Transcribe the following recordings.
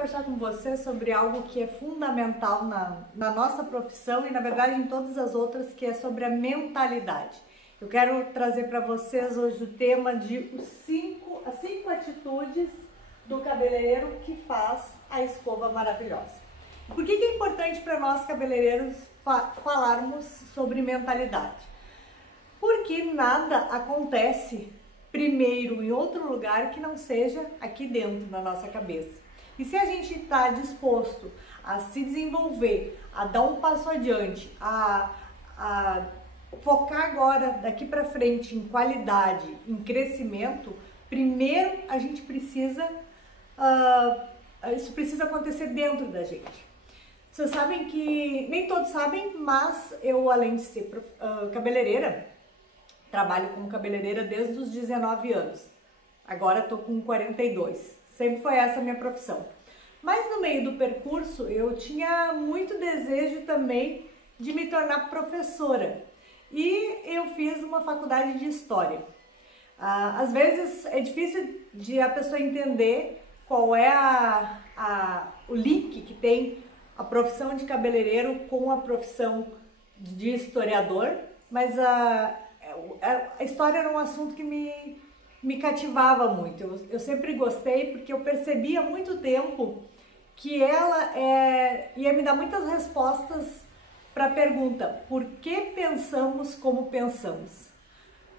conversar com você sobre algo que é fundamental na nossa profissão e, na verdade, em todas as outras, que é sobre a mentalidade. Eu quero trazer para vocês hoje o tema de as 5 atitudes do cabeleireiro que faz a escova maravilhosa. Por que é importante para nós cabeleireiros falarmos sobre mentalidade? Porque nada acontece primeiro em outro lugar que não seja aqui dentro da nossa cabeça. E se a gente está disposto a se desenvolver, a dar um passo adiante, a focar agora, daqui para frente, em qualidade, em crescimento, primeiro a gente precisa, isso precisa acontecer dentro da gente. Vocês sabem que, nem todos sabem, mas eu, além de ser cabeleireira, trabalho como cabeleireira desde os 19 anos. Agora estou com 42. Sempre foi essa a minha profissão. Mas no meio do percurso eu tinha muito desejo também de me tornar professora. E eu fiz uma faculdade de História. Às vezes é difícil de a pessoa entender qual é o link que tem a profissão de cabeleireiro com a profissão de historiador, mas a história era um assunto que me cativava muito. Eu sempre gostei porque eu percebi há muito tempo que ela ia me dar muitas respostas para a pergunta: por que pensamos como pensamos?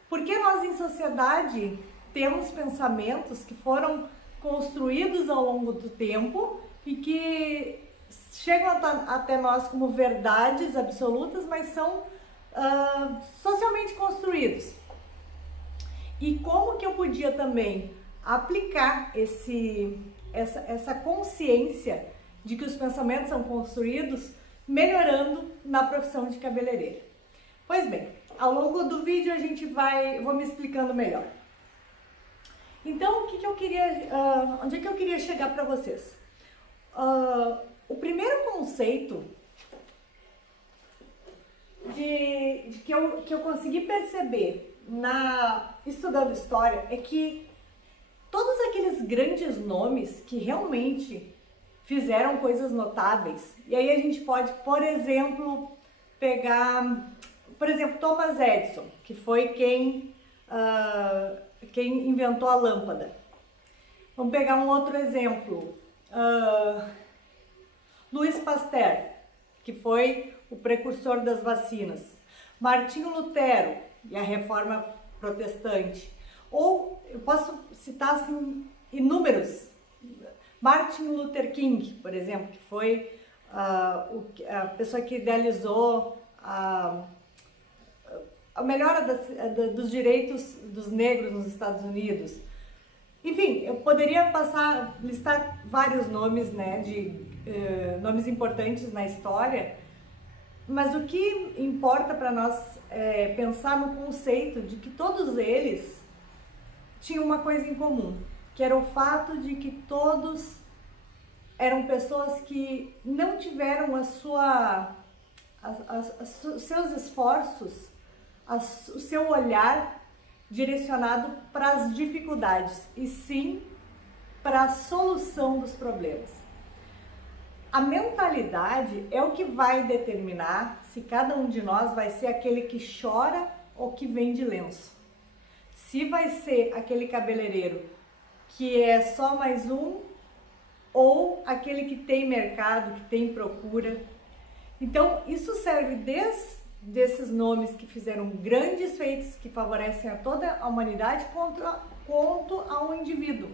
Por que nós em sociedade temos pensamentos que foram construídos ao longo do tempo e que chegam até nós como verdades absolutas, mas são socialmente construídos? E como que eu podia também aplicar essa consciência de que os pensamentos são construídos, melhorando na profissão de cabeleireiro? Pois bem, ao longo do vídeo eu vou me explicando melhor. Então, onde é que eu queria chegar para vocês? O primeiro conceito que eu consegui perceber estudando história é que todos aqueles grandes nomes que realmente fizeram coisas notáveis, e aí a gente pode, por exemplo, pegar, Thomas Edison, que foi quem inventou a lâmpada. Vamos pegar um outro exemplo, Louis Pasteur, que foi o precursor das vacinas, Martinho Lutero e a Reforma Protestante, ou eu posso citar assim inúmeros, Martin Luther King, por exemplo, que foi a pessoa que idealizou a melhora dos direitos dos negros nos Estados Unidos. Enfim, eu poderia listar vários nomes, né, nomes importantes na história, mas o que importa para nós é pensar no conceito de que todos eles tinham uma coisa em comum, que era o fato de que todos eram pessoas que não tiveram os seus esforços, o seu olhar direcionado para as dificuldades, e sim para a solução dos problemas. A mentalidade é o que vai determinar se cada um de nós vai ser aquele que chora ou que vende lenço. Se vai ser aquele cabeleireiro que é só mais um, ou aquele que tem mercado, que tem procura. Então, isso serve desses nomes que fizeram grandes feitos que favorecem a toda a humanidade quanto a um indivíduo.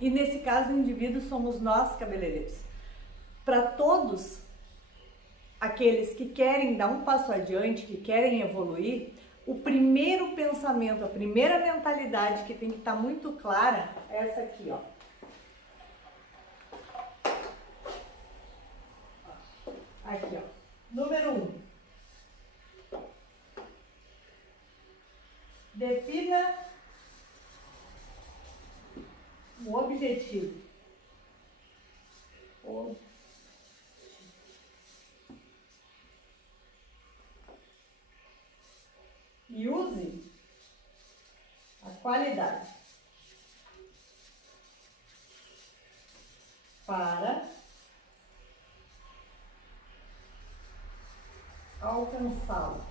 E nesse caso, o indivíduo somos nós, cabeleireiros. Para todos aqueles que querem dar um passo adiante, que querem evoluir, o primeiro pensamento, a primeira mentalidade que tem que estar muito clara é essa aqui, ó. Aqui, ó. Número 1. Defina o objetivo. E use a qualidade. para alcançá-lo.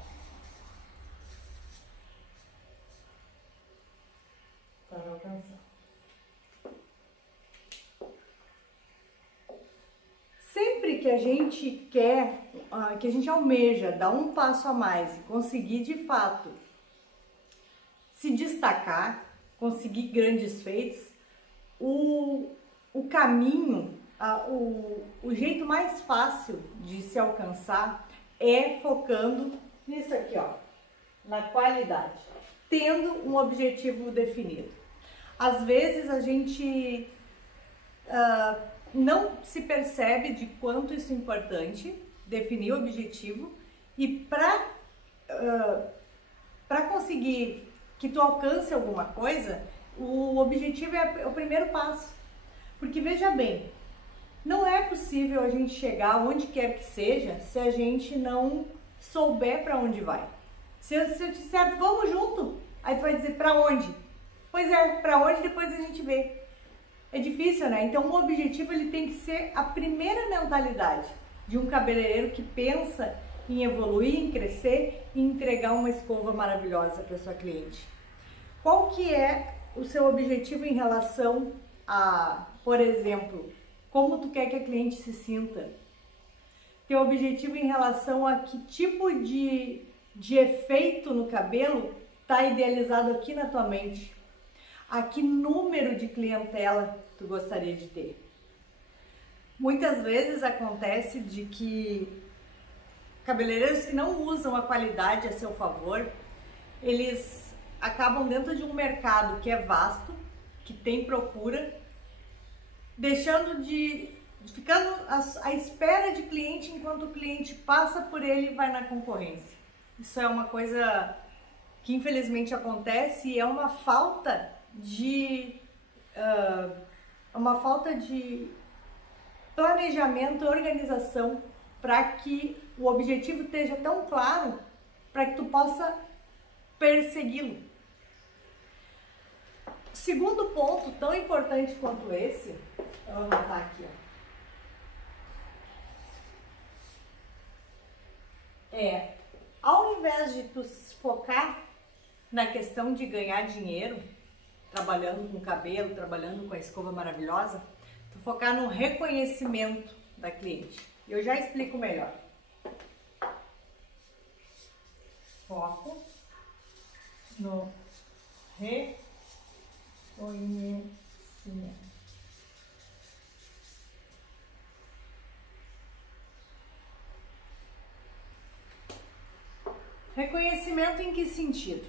Para alcançar. Sempre que a gente quer, que a gente almeja dar um passo a mais e conseguir de fato se destacar, conseguir grandes feitos, o caminho, o jeito mais fácil de se alcançar é focando nisso aqui, ó, na qualidade, tendo um objetivo definido. Às vezes a gente não se percebe de quanto isso é importante, definir o objetivo, e para conseguir que tu alcance alguma coisa, o objetivo é o primeiro passo. Porque veja bem, não é possível a gente chegar onde quer que seja se a gente não souber para onde vai. Se eu disser vamos junto, aí tu vai dizer para onde? Pois é, para onde depois a gente vê. É difícil, né? Então o objetivo ele tem que ser a primeira mentalidade de um cabeleireiro que pensa em evoluir, em crescer e entregar uma escova maravilhosa para sua cliente. Qual que é o seu objetivo em relação a, por exemplo, como tu quer que a cliente se sinta? Teu objetivo em relação a que tipo de efeito no cabelo está idealizado aqui na tua mente? A que número de clientela tu gostaria de ter? Muitas vezes acontece de que cabeleireiros que não usam a qualidade a seu favor, eles acabam dentro de um mercado que é vasto, que tem procura, ficando à espera de cliente enquanto o cliente passa por ele e vai na concorrência. Isso é uma coisa que infelizmente acontece e é uma falta de planejamento e organização para que o objetivo esteja tão claro para que tu possa persegui-lo. Segundo ponto, tão importante quanto esse, eu vou anotar aqui, ó, ao invés de tu se focar na questão de ganhar dinheiro, trabalhando com cabelo, trabalhando com a escova maravilhosa, tu focar no reconhecimento da cliente. Eu já explico melhor. Foco no reconhecimento. Reconhecimento em que sentido?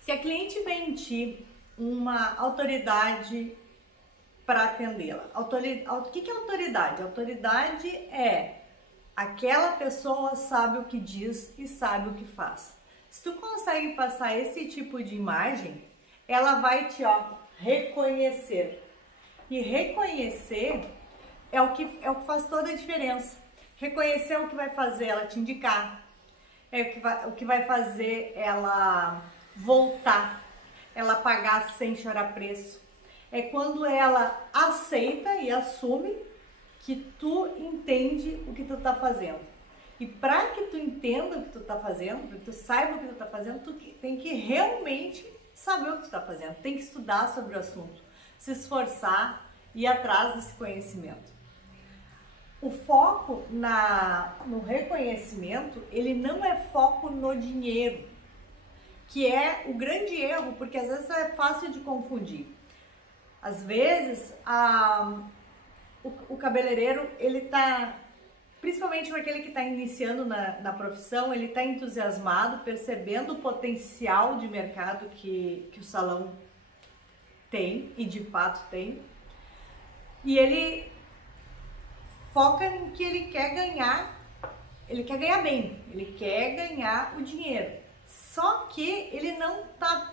Se a cliente vem em ti uma autoridade para atendê-la. O que é autoridade? Autoridade é aquela pessoa sabe o que diz e sabe o que faz. Se tu consegue passar esse tipo de imagem, ela vai te reconhecer. E reconhecer é o que faz toda a diferença. Reconhecer é o que vai fazer ela te indicar, é o que vai fazer ela voltar, ela pagar sem chorar preço. É quando ela aceita e assume que tu entende o que tu tá fazendo. E para que tu entenda o que tu tá fazendo, para que tu saiba o que tu tá fazendo, tu tem que realmente saber o que tu tá fazendo. Tem que estudar sobre o assunto, se esforçar e ir atrás desse conhecimento. O foco no reconhecimento, ele não é foco no dinheiro, que é o grande erro, porque às vezes é fácil de confundir. Às vezes, o cabeleireiro, ele tá, principalmente para aquele que está iniciando na profissão, ele está entusiasmado, percebendo o potencial de mercado que o salão tem, e de fato tem, e ele foca em que ele quer ganhar bem, ele quer ganhar o dinheiro. Só que ele não está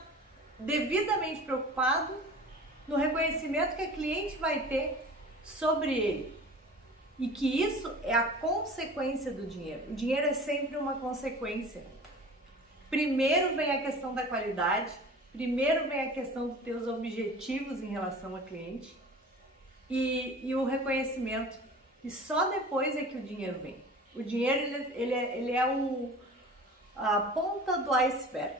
devidamente preocupado no reconhecimento que a cliente vai ter sobre ele. E que isso é a consequência do dinheiro. O dinheiro é sempre uma consequência. Primeiro vem a questão da qualidade, primeiro vem a questão dos teus objetivos em relação ao cliente. e o reconhecimento. E só depois é que o dinheiro vem. O dinheiro ele é a ponta do iceberg.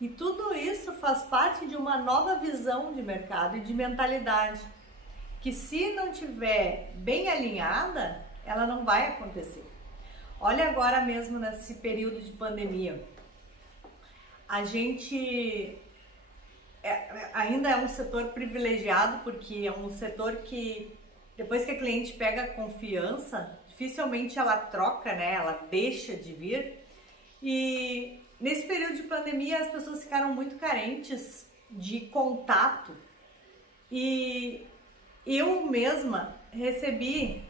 E tudo isso faz parte de uma nova visão de mercado e de mentalidade, que se não tiver bem alinhada, ela não vai acontecer. Olha agora mesmo nesse período de pandemia. A gente ainda é um setor privilegiado, porque é um setor que depois que a cliente pega confiança, dificilmente ela troca, né? Ela deixa de vir. E nesse período de pandemia as pessoas ficaram muito carentes de contato. E eu mesma recebi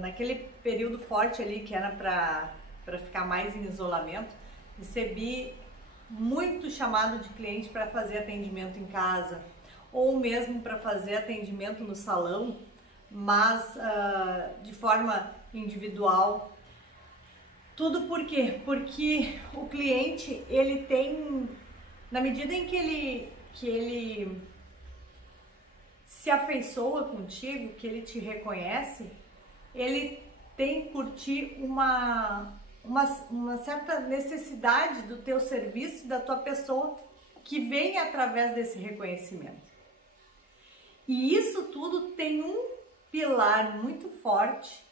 naquele período forte ali que era para ficar mais em isolamento, recebi muito chamado de cliente para fazer atendimento em casa ou mesmo para fazer atendimento no salão, mas de forma individual. Tudo por quê? Porque o cliente, ele tem, na medida em que ele se afeiçoa contigo, que ele te reconhece, ele tem por ti uma certa necessidade do teu serviço, da tua pessoa, que vem através desse reconhecimento. E isso tudo tem um pilar muito forte,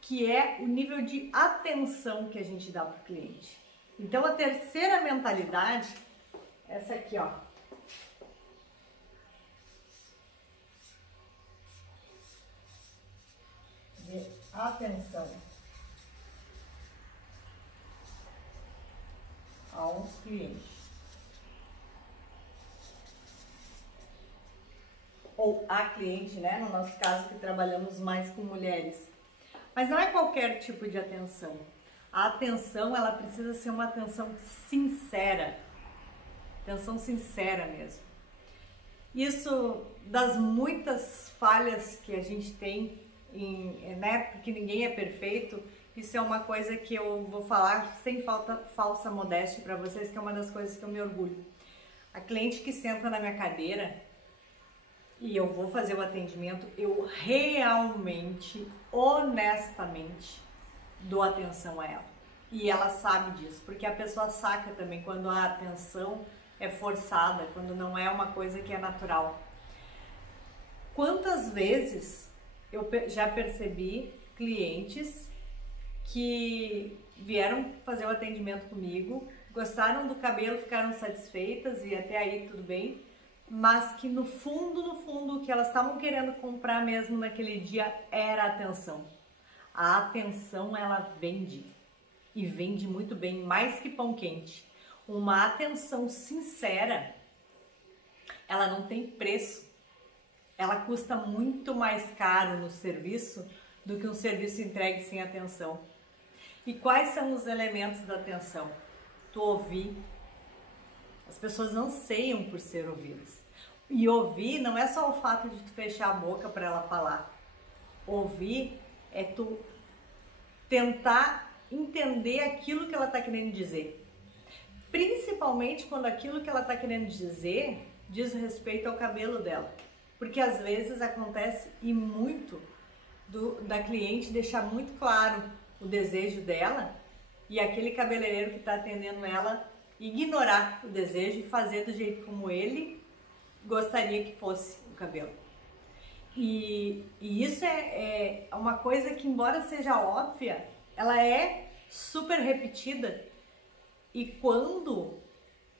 que é o nível de atenção que a gente dá para o cliente. Então a terceira mentalidade, essa aqui, ó. De atenção ao cliente. Ou a cliente, né? No nosso caso, que trabalhamos mais com mulheres. Mas não é qualquer tipo de atenção. A atenção, ela precisa ser uma atenção sincera. Atenção sincera mesmo. Isso, das muitas falhas que a gente tem, né? Porque ninguém é perfeito, isso é uma coisa que eu vou falar sem falsa modéstia para vocês, que é uma das coisas que eu me orgulho. A cliente que senta na minha cadeira e eu vou fazer o atendimento, eu realmente, honestamente, dou atenção a ela. E ela sabe disso, porque a pessoa saca também quando a atenção é forçada, quando não é uma coisa que é natural. Quantas vezes eu já percebi clientes que vieram fazer o atendimento comigo, gostaram do cabelo, ficaram satisfeitas e até aí tudo bem, mas que no fundo, o que elas estavam querendo comprar mesmo naquele dia era a atenção. A atenção, ela vende, e vende muito bem, mais que pão quente. Uma atenção sincera, ela não tem preço, ela custa muito mais caro no serviço do que um serviço entregue sem atenção. E quais são os elementos da atenção? Tu ouvir. As pessoas anseiam por ser ouvidas. E ouvir não é só o fato de tu fechar a boca para ela falar. Ouvir é tu tentar entender aquilo que ela está querendo dizer. Principalmente quando aquilo que ela está querendo dizer diz respeito ao cabelo dela. Porque às vezes acontece e muito da cliente deixar muito claro o desejo dela e aquele cabeleireiro que está atendendo ela ignorar o desejo e fazer do jeito como ele gostaria que fosse o cabelo. E isso é uma coisa que, embora seja óbvia, ela é super repetida. E quando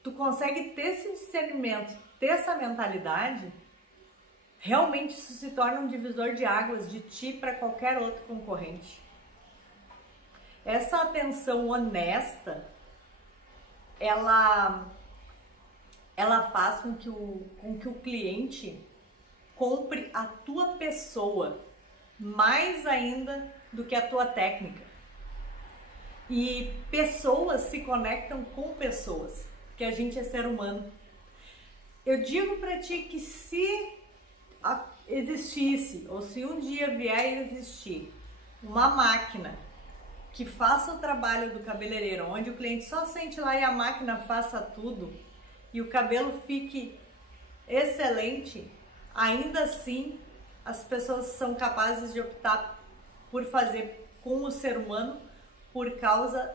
tu consegue ter esse discernimento, ter essa mentalidade, realmente isso se torna um divisor de águas de ti para qualquer outro concorrente. Essa atenção honesta, ela faz com que o cliente compre a tua pessoa mais ainda do que a tua técnica. E pessoas se conectam com pessoas, que a gente é ser humano. Eu digo para ti que se existisse, ou se um dia vier a existir, uma máquina que faça o trabalho do cabeleireiro, onde o cliente só sente lá e a máquina faça tudo, e o cabelo fique excelente, ainda assim as pessoas são capazes de optar por fazer com o ser humano por causa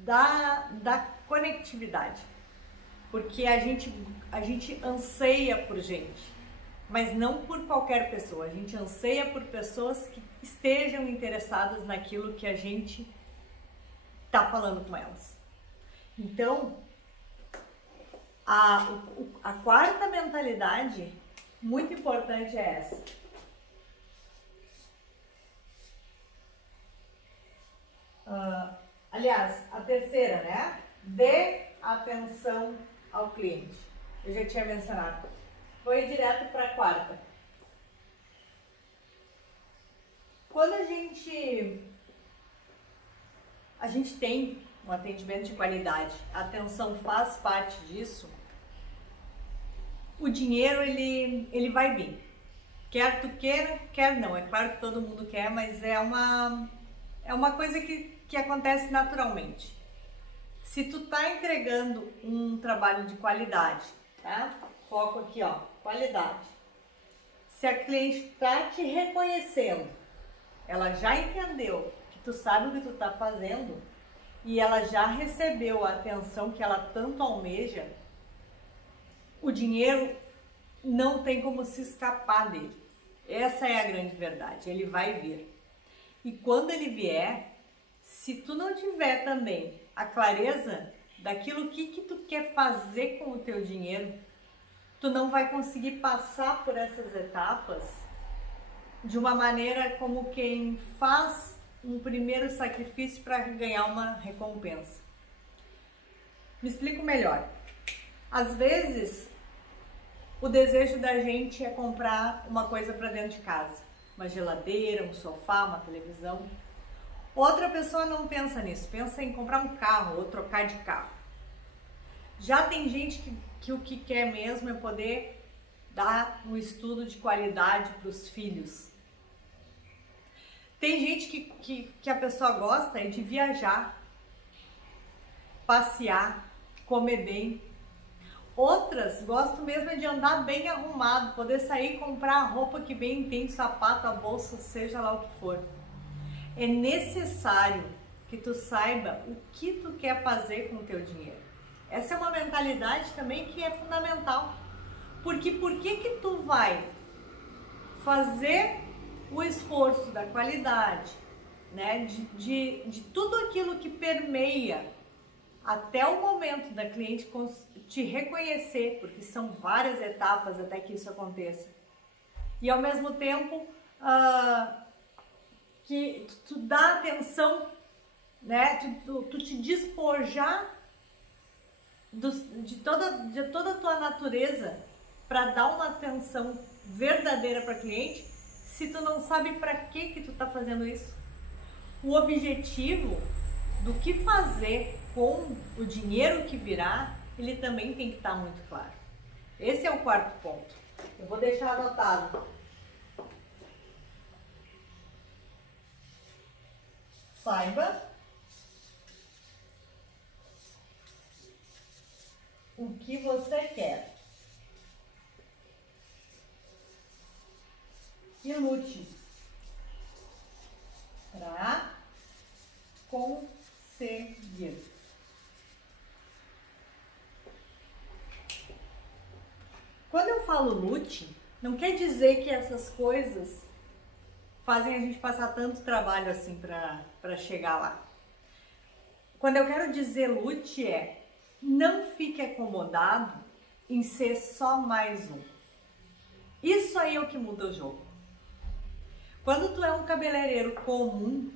da conectividade. Porque a gente anseia por gente, mas não por qualquer pessoa. A gente anseia por pessoas que estejam interessadas naquilo que a gente está falando com elas. Então, a quarta mentalidade muito importante é essa. Aliás, a terceira, né? Dê atenção ao cliente. Eu já tinha mencionado. Vou ir direto para a quarta. Quando a gente tem um atendimento de qualidade, a atenção faz parte disso, o dinheiro ele vai vir. Quer tu queira, quer não. É claro que todo mundo quer, mas é uma coisa que acontece naturalmente. Se tu tá entregando um trabalho de qualidade, tá? Foco aqui, ó, qualidade. Se a cliente tá te reconhecendo, ela já entendeu que tu sabe o que tu tá fazendo e ela já recebeu a atenção que ela tanto almeja, o dinheiro não tem como se escapar dele. Essa é a grande verdade, ele vai vir. E quando ele vier, se tu não tiver também a clareza daquilo que tu quer fazer com o teu dinheiro, tu não vai conseguir passar por essas etapas de uma maneira como quem faz um primeiro sacrifício para ganhar uma recompensa. Me explico melhor. Às vezes, o desejo da gente é comprar uma coisa para dentro de casa, uma geladeira, um sofá, uma televisão. Outra pessoa não pensa nisso, pensa em comprar um carro ou trocar de carro. Já tem gente que o que quer mesmo é poder dar um estudo de qualidade para os filhos. Tem gente que a pessoa gosta é de viajar, passear, comer bem. Outras gostam mesmo de andar bem arrumado, poder sair e comprar a roupa que bem tem, sapato, a bolsa, seja lá o que for. É necessário que tu saiba o que tu quer fazer com o teu dinheiro. Essa é uma mentalidade também que é fundamental. Porque por que tu vai fazer o esforço da qualidade, né? De tudo aquilo que permeia até o momento da cliente te reconhecer, porque são várias etapas até que isso aconteça. E ao mesmo tempo que tu dá atenção, né? Tu te despojar de toda a tua natureza para dar uma atenção verdadeira para cliente, se tu não sabe para que tu tá fazendo isso. O objetivo do que fazer com o dinheiro que virá, ele também tem que estar muito claro. Esse é o quarto ponto. Eu vou deixar anotado. Saiba o que você quer e lute para conseguir. Quando eu falo lute, não quer dizer que essas coisas fazem a gente passar tanto trabalho assim para chegar lá. Quando eu quero dizer lute não fique acomodado em ser só mais um. Isso aí é o que muda o jogo. Quando tu é um cabeleireiro comum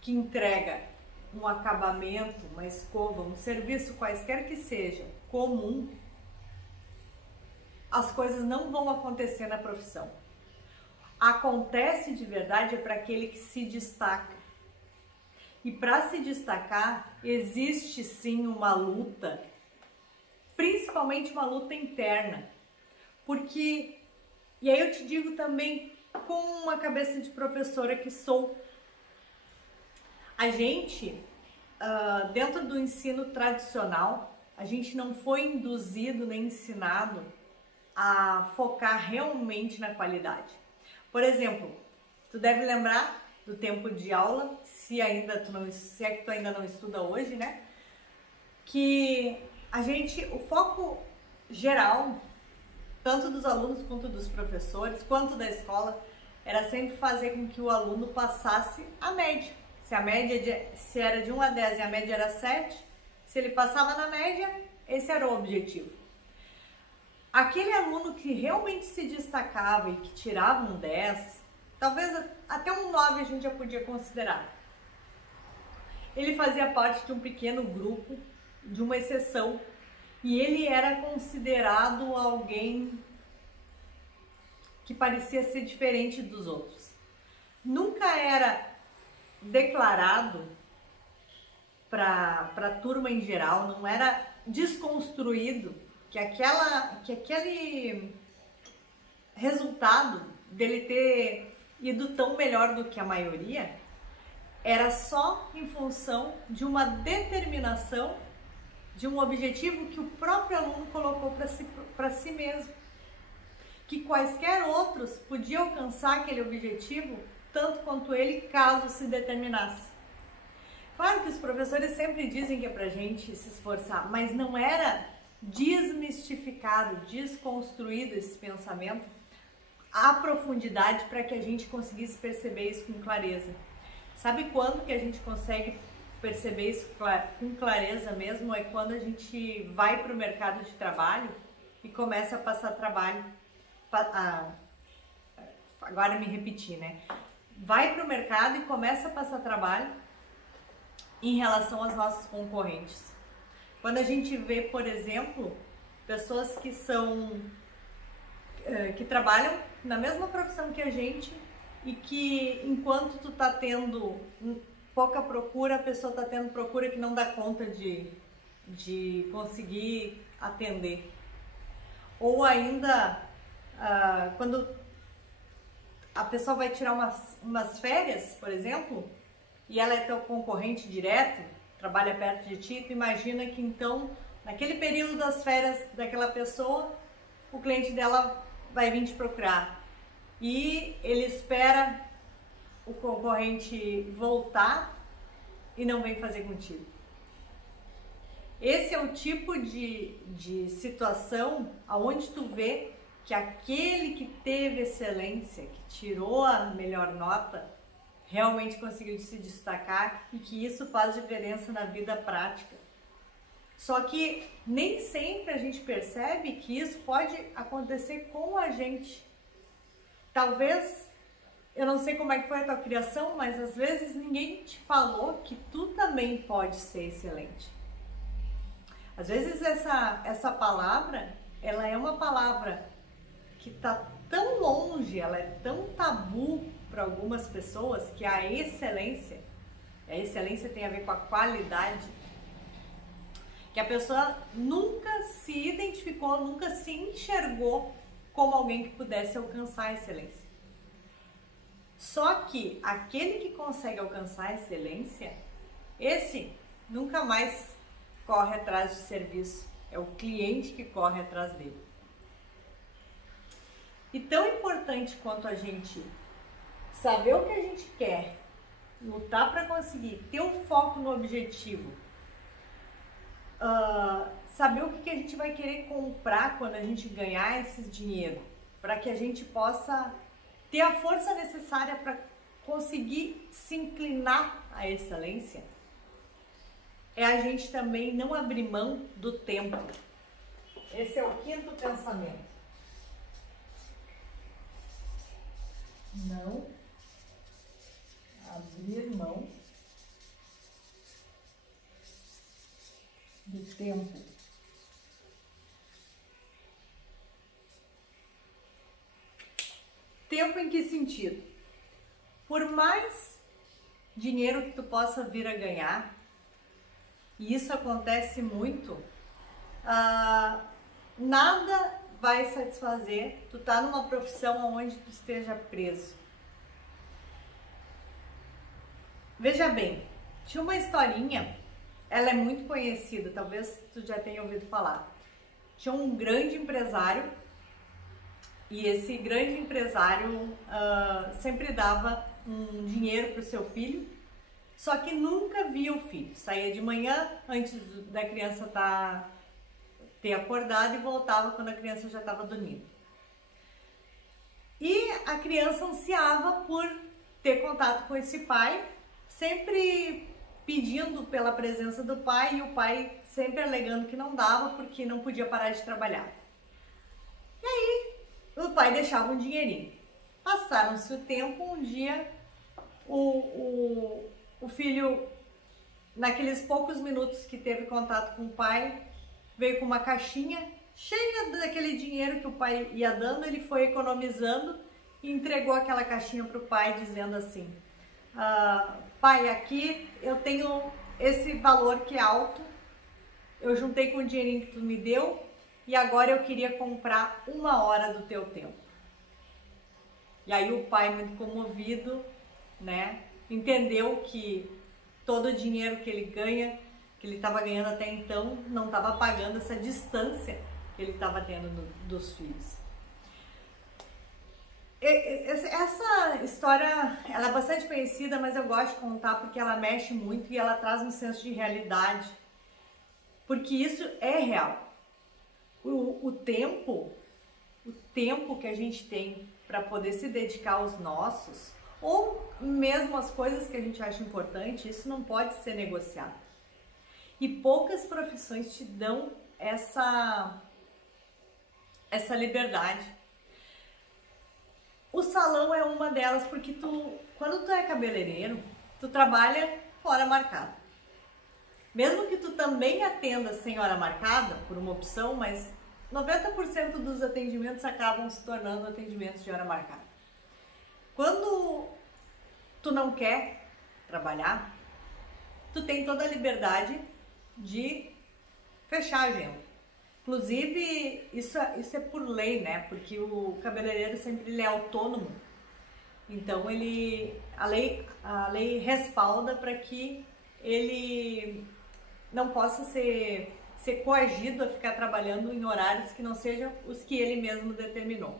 que entrega um acabamento, uma escova, um serviço quaisquer que seja comum, as coisas não vão acontecer na profissão. Acontece de verdade é para aquele que se destaca. E para se destacar, existe sim uma luta, principalmente uma luta interna. Porque, e aí eu te digo também, com uma cabeça de professora que sou, a gente, dentro do ensino tradicional, a gente não foi induzido nem ensinado a focar realmente na qualidade. Por exemplo, tu deve lembrar do tempo de aula, se é que tu ainda não estuda hoje, né? Que o foco geral, tanto dos alunos quanto dos professores, quanto da escola, era sempre fazer com que o aluno passasse a média. Se era de 1 a 10 e a média era 7, se ele passava na média, esse era o objetivo. Aquele aluno que realmente se destacava e que tirava um 10, talvez até um 9 a gente já podia considerar. Ele fazia parte de um pequeno grupo, de uma exceção, e ele era considerado alguém que parecia ser diferente dos outros. Nunca era declarado para a turma em geral, não era desconstruído que aquele resultado dele ter ido tão melhor do que a maioria era só em função de uma determinação, de um objetivo que o próprio aluno colocou para si mesmo. Que quaisquer outros podiam alcançar aquele objetivo tanto quanto ele, caso se determinasse. Claro que os professores sempre dizem que é pra gente se esforçar, mas não era desmistificado, desconstruído esse pensamento à profundidade para que a gente conseguisse perceber isso com clareza. Sabe quando que a gente consegue perceber isso com clareza mesmo? É quando a gente vai para o mercado de trabalho e começa a passar trabalho. Agora me repeti, né? Vai para o mercado e começa a passar trabalho em relação aos nossos concorrentes. Quando a gente vê, por exemplo, pessoas que trabalham na mesma profissão que a gente e que enquanto tu tá tendo pouca procura, a pessoa tá tendo procura que não dá conta de conseguir atender. Ou ainda quando a pessoa vai tirar umas férias, por exemplo, e ela é teu concorrente direto, trabalha perto de ti, tu imagina que então, naquele período das férias daquela pessoa, o cliente dela vai vir te procurar. E ele espera o concorrente voltar e não vem fazer contigo. Esse é o tipo de situação onde tu vê que aquele que teve excelência, que tirou a melhor nota, realmente conseguiu se destacar e que isso faz diferença na vida prática. Só que nem sempre a gente percebe que isso pode acontecer com a gente. Talvez, eu não sei como é que foi a tua criação, mas às vezes ninguém te falou que tu também pode ser excelente. Às vezes essa palavra, ela é uma palavra que está tão longe, ela é tão tabu para algumas pessoas, que a excelência tem a ver com a qualidade, que a pessoa nunca se identificou, nunca se enxergou como alguém que pudesse alcançar a excelência. Só que aquele que consegue alcançar a excelência, esse nunca mais corre atrás de serviço, é o cliente que corre atrás dele. E tão importante quanto a gente saber o que a gente quer, lutar para conseguir, ter um foco no objetivo, saber o que a gente vai querer comprar quando a gente ganhar esse dinheiro, para que a gente possa ter a força necessária para conseguir se inclinar à excelência, é a gente também não abrir mão do tempo. Esse é o quinto pensamento. Não abrir mão do tempo. Tempo em que sentido? Por mais dinheiro que tu possa vir a ganhar, e isso acontece muito, nada vai satisfazer tu tá numa profissão onde tu esteja preso. Veja bem, tinha uma historinha, ela é muito conhecida, talvez tu já tenha ouvido falar. Tinha um grande empresário E esse grande empresário sempre dava um dinheiro para o seu filho, só que nunca via o filho. Saía de manhã, antes da criança ter acordado, e voltava quando a criança já estava dormindo. E a criança ansiava por ter contato com esse pai, sempre pedindo pela presença do pai, e o pai sempre alegando que não dava porque não podia parar de trabalhar. E aí o pai deixava um dinheirinho. Passaram-se o tempo, um dia o filho, naqueles poucos minutos que teve contato com o pai, veio com uma caixinha cheia daquele dinheiro que o pai ia dando. Ele foi economizando e entregou aquela caixinha para o pai, dizendo assim: pai, aqui eu tenho esse valor que é alto, eu juntei com o dinheirinho que tu me deu e agora eu queria comprar 1 hora do teu tempo. E aí o pai, muito comovido, né, entendeu que todo o dinheiro que ele ganha, que ele estava ganhando até então, não estava pagando essa distância que ele estava tendo dos filhos. Essa história, ela é bastante conhecida, mas eu gosto de contar porque ela mexe muito e ela traz um senso de realidade, porque isso é real. O tempo que a gente tem para poder se dedicar aos nossos, ou mesmo as coisas que a gente acha importante, isso não pode ser negociado. E poucas profissões te dão essa liberdade. O salão é uma delas, porque quando tu é cabeleireiro, tu trabalha hora marcada. Mesmo que tu também atenda sem hora marcada, por uma opção, mas 90% dos atendimentos acabam se tornando atendimentos de hora marcada. Quando tu não quer trabalhar, tu tem toda a liberdade de fechar a agenda. Inclusive, isso é por lei, né? Porque o cabeleireiro sempre ele é autônomo. Então, a lei respalda para que ele não possa ser coagido a ficar trabalhando em horários que não sejam os que ele mesmo determinou.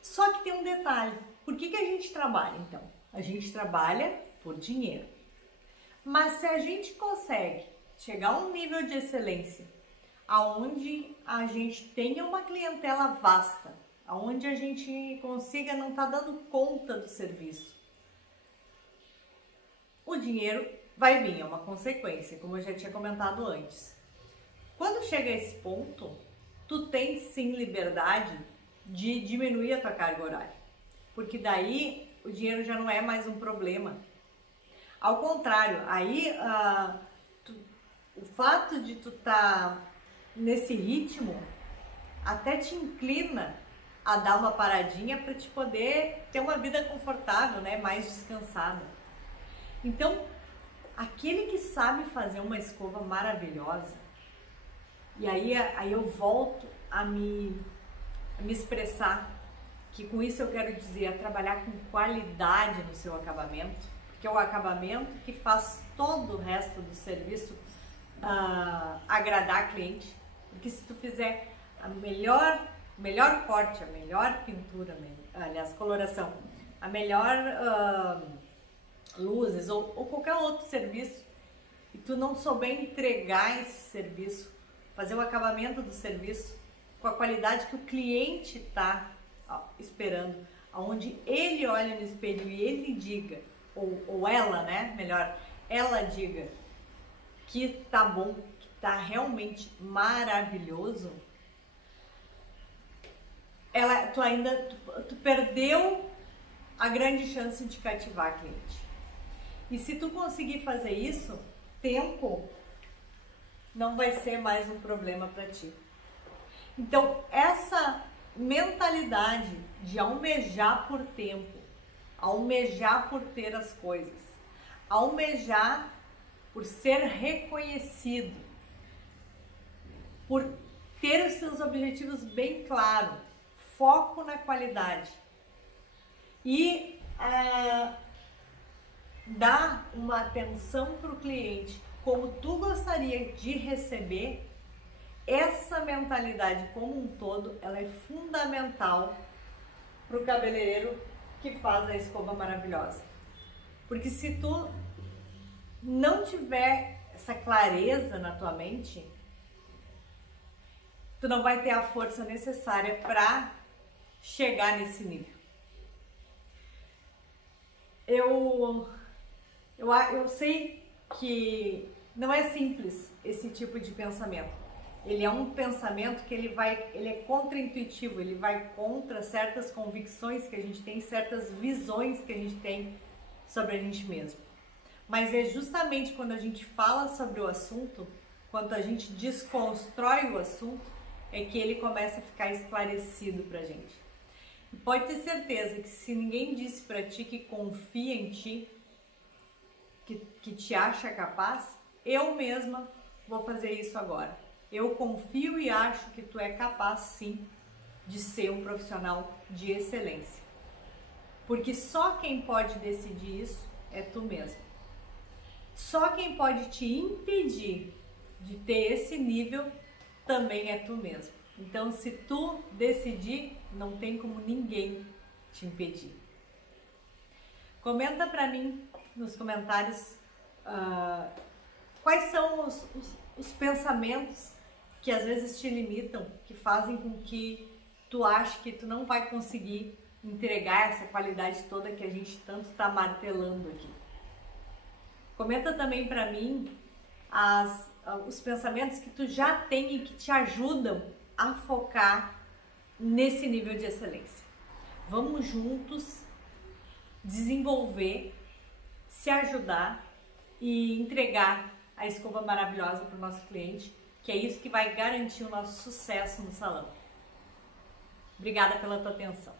Só que tem um detalhe. Por que a gente trabalha, então? A gente trabalha por dinheiro. Mas se a gente consegue chegar a um nível de excelência aonde a gente tenha uma clientela vasta, aonde a gente consiga não estar dando conta do serviço, o dinheiro vai vir, é uma consequência, como eu já tinha comentado antes. Quando chega a esse ponto, tu tem sim liberdade de diminuir a tua carga horária, porque daí o dinheiro já não é mais um problema. Ao contrário, aí o fato de tu estar nesse ritmo até te inclina a dar uma paradinha para te poder ter uma vida confortável, né? Mais descansada. Então, aquele que sabe fazer uma escova maravilhosa, e aí eu volto a me expressar, que com isso eu quero dizer, a trabalhar com qualidade no seu acabamento, porque é o acabamento que faz todo o resto do serviço agradar a cliente. Porque se tu fizer a melhor corte, a melhor pintura, aliás, coloração, a melhor luzes ou qualquer outro serviço, e tu não souber entregar esse serviço, fazer o acabamento do serviço com a qualidade que o cliente está esperando, onde ele olha no espelho e ele diga, ou ela, né, melhor, ela diga que tá bom, que tá realmente maravilhoso, tu perdeu a grande chance de cativar a cliente. E se tu conseguir fazer isso, tempo não vai ser mais um problema para ti. Então, essa mentalidade de almejar por tempo, almejar por ter as coisas, almejar por ser reconhecido, por ter os seus objetivos bem claros, foco na qualidade e dar uma atenção para o cliente como tu gostaria de receber, essa mentalidade como um todo, ela é fundamental para o cabeleireiro que faz a escova maravilhosa. Porque se tu não tiver essa clareza na tua mente, tu não vai ter a força necessária para chegar nesse nível. Eu sei que não é simples esse tipo de pensamento. Ele é um pensamento que ele é contraintuitivo, ele vai contra certas convicções que a gente tem, certas visões que a gente tem sobre a gente mesmo. Mas é justamente quando a gente fala sobre o assunto, quando a gente desconstrói o assunto, é que ele começa a ficar esclarecido pra gente. E pode ter certeza que se ninguém disse pra ti que confia em ti, que te acha capaz, eu mesma vou fazer isso agora. Eu confio e acho que tu é capaz sim de ser um profissional de excelência. Porque só quem pode decidir isso é tu mesmo. Só quem pode te impedir de ter esse nível também é tu mesmo. Então, se tu decidir, não tem como ninguém te impedir. Comenta pra mim nos comentários quais são os pensamentos que às vezes te limitam, que fazem com que tu ache que tu não vai conseguir entregar essa qualidade toda que a gente tanto está martelando aqui. Comenta também pra mim os pensamentos que tu já tem e que te ajudam a focar nesse nível de excelência. Vamos juntos desenvolver, se ajudar e entregar a escova maravilhosa para o nosso cliente, que é isso que vai garantir o nosso sucesso no salão. Obrigada pela tua atenção.